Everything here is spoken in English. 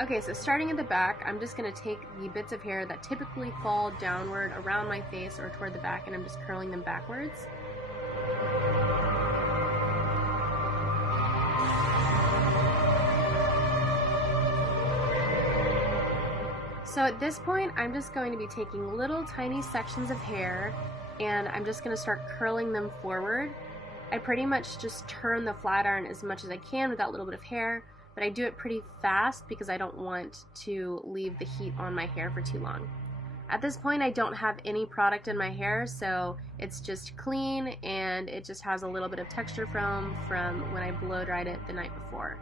Okay, so starting at the back, I'm just going to take the bits of hair that typically fall downward around my face or toward the back, and I'm just curling them backwards. So at this point, I'm just going to be taking little tiny sections of hair, and I'm just going to start curling them forward. I pretty much just turn the flat iron as much as I can with that little bit of hair, but I do it pretty fast because I don't want to leave the heat on my hair for too long. At this point, I don't have any product in my hair, so it's just clean, and it just has a little bit of texture from when I blow dried it the night before.